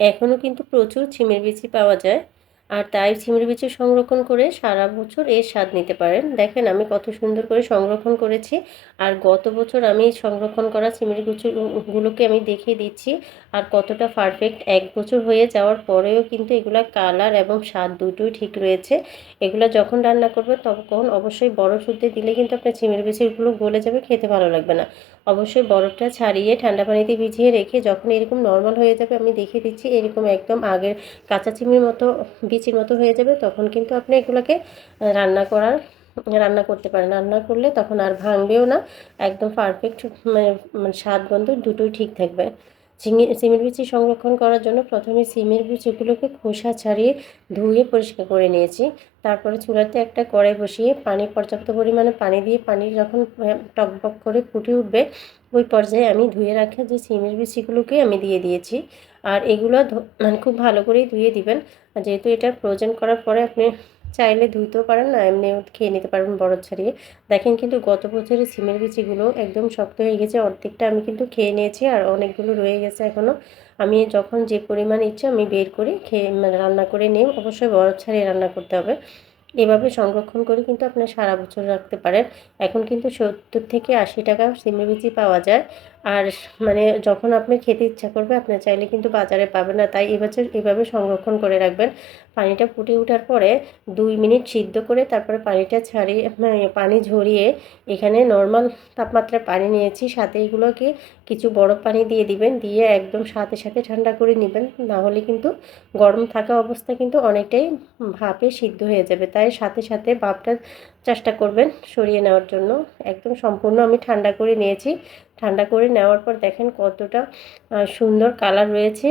এখনও কিন্তু প্রচুর ছিমের বিচি পাওয়া যায়। আর তাই ছিমের বিচি সংরক্ষণ করে সারা বছর এর স্বাদ নিতে পারেন। দেখেন, আমি কত সুন্দর করে সংরক্ষণ করেছি। আর গত বছর আমি সংরক্ষণ করা চিমির গুলোকে আমি দেখিয়ে দিচ্ছি। আর কতটা পারফেক্ট এক বছর হয়ে যাওয়ার পরেও কিন্তু এগুলা কালার এবং স্বাদ দুটোই ঠিক রয়েছে। এগুলো যখন রান্না করবে তখন অবশ্যই বরফ শুদ্ধে দিলে কিন্তু আপনার চিমির বিচিগুলো গলে যাবে, খেতে ভালো লাগবে না। অবশ্যই বরফটা ছাড়িয়ে ঠান্ডা পানিতে ভিজিয়ে রেখে যখন এরকম নর্মাল হয়ে যাবে, আমি দেখিয়ে দিচ্ছি এরকম একদম আগের কাঁচা চিমির মতো বিচির মতো হয়ে যাবে, তখন কিন্তু আপনি এগুলোকে রান্না করার, রান্না করতে পারেন। রান্না করলে তখন আর ভাঙবেও না, একদম পারফেক্ট মানে মানে স্বাদ গন্ধ দুটোই ঠিক থাকবে। ঝিঙে সিমের বিচি সংরক্ষণ করার জন্য প্রথমে সিমের বিচিগুলোকে খোসা ছাড়িয়ে ধুয়ে পরিষ্কার করে নিয়েছি। তারপরে চুলাতে একটা কড়াই বসিয়ে পানি পর্যাপ্ত পরিমাণে পানি দিয়ে পানি যখন টকবক করে ফুটে উঠবে, ওই পর্যায়ে আমি ধুয়ে রাখা যে সিমের বিচিগুলোকে আমি দিয়ে দিয়েছি। আর এগুলো মানে খুব ভালো করেই ধুয়ে দিবেন। যেহেতু এটা ফ্রোজেন করার পরে আপনি চাইলে ধুইতেও পারেন না এমনি খেয়ে নিতে পারবেন বরফ ছাড়িয়ে। দেখেন কিন্তু গত বছরের সিমের বিচিগুলো একদম শক্ত হয়ে গেছে, অর্ধেকটা আমি কিন্তু খেয়ে নিয়েছি আর অনেকগুলো রয়ে গেছে এখনও আমি যখন যে পরিমাণ ইচ্ছে আমি বের করে খেয়ে মানে রান্না করে নিই, অবশ্যই বরফ ছাড়িয়ে রান্না করতে হবে। এভাবে সংরক্ষণ করে কিন্তু আপনার সারা বছর রাখতে পারেন। এখন কিন্তু সত্তর থেকে আশি টাকা সিমের বিচি পাওয়া যায়। আর মানে যখন আপনি খেতে ইচ্ছা করবে আপনার চাইলে কিন্তু বাজারে পাবেন না। তাই এবছর এভাবে সংরক্ষণ করে রাখবেন। পানিটা ফুটে ওঠার পরে দুই মিনিট সিদ্ধ করে তারপরে পানিটা ছাড়িয়ে মানে পানি ঝরিয়ে এখানে নর্মাল তাপমাত্রায় পানি নিয়েছি। সাথে এগুলোকে কিছু বরফ পানি দিয়ে দিবেন, দিয়ে একদম সাথে সাথে ঠান্ডা করে নেবেন। নাহলে কিন্তু গরম থাকা অবস্থা কিন্তু অনেকটাই ভাপে সিদ্ধ হয়ে যাবে। তাই সাথে সাথে ভাপটা চেষ্টা করবেন সরিয়ে নেওয়ার জন্য। একদম সম্পূর্ণ আমি ঠান্ডা করে নিয়েছি। ঠান্ডা করে নেওয়ার পর দেখেন কতটা সুন্দর কালার রয়েছে।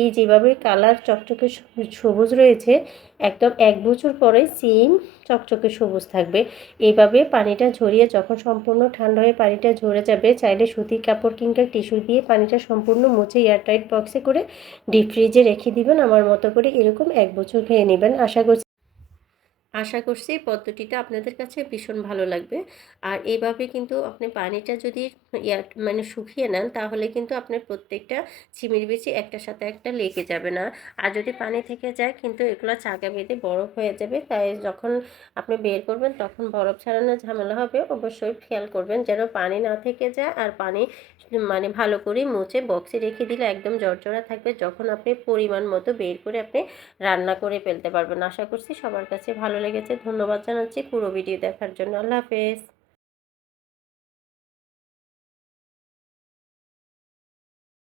এই যেভাবে কালার চকচকে সবুজ রয়েছে, একদম এক বছর পরে সিম চকচকে সবুজ থাকবে। এইভাবে পানিটা ঝরিয়ে যখন সম্পূর্ণ ঠান্ডা হয়ে পানিটা ঝরে যাবে, চাইলে সুতির কাপড় কিংবা টিস্যু দিয়ে পানিটা সম্পূর্ণ মুছে এয়ারটাইট বক্সে করে ডিপ ফ্রিজে রেখে দিবেন। আমার মতো করে এরকম এক বছর খেয়ে নেবেন। আশা করছি আশা করছি পদ্ধতিটা আপনাদের কাছে ভীষণ ভালো লাগবে। আর এইভাবে কিন্তু আপনি পানিটা যদি মানে শুকিয়ে নেন, তাহলে কিন্তু আপনার প্রত্যেকটা চিমির বিচি একটার সাথে একটা লেগে যাবে না। আর যদি পানি থেকে যায়, কিন্তু এগুলো চাকা বেঁধে বরফ হয়ে যাবে, তাই যখন আপনি বের করবেন, তখন বরফ ছাড়ানো ঝামেলা হবে। অবশ্যই খেয়াল করবেন যেন পানি না থেকে যায় আর পানি মানে ভালো করে মুছে বক্সে রেখে দিলে একদম জর্জরা থাকবে, যখন আপনি পরিমাণ মতো বের করে আপনি রান্না করে ফেলতে পারবেন। আশা করছি সবার কাছে ভালো লেগেছে ধন্যবাদ জানাচ্ছি পুরো ভিডিও দেখার জন্য। আল্লাহ হাফেজ।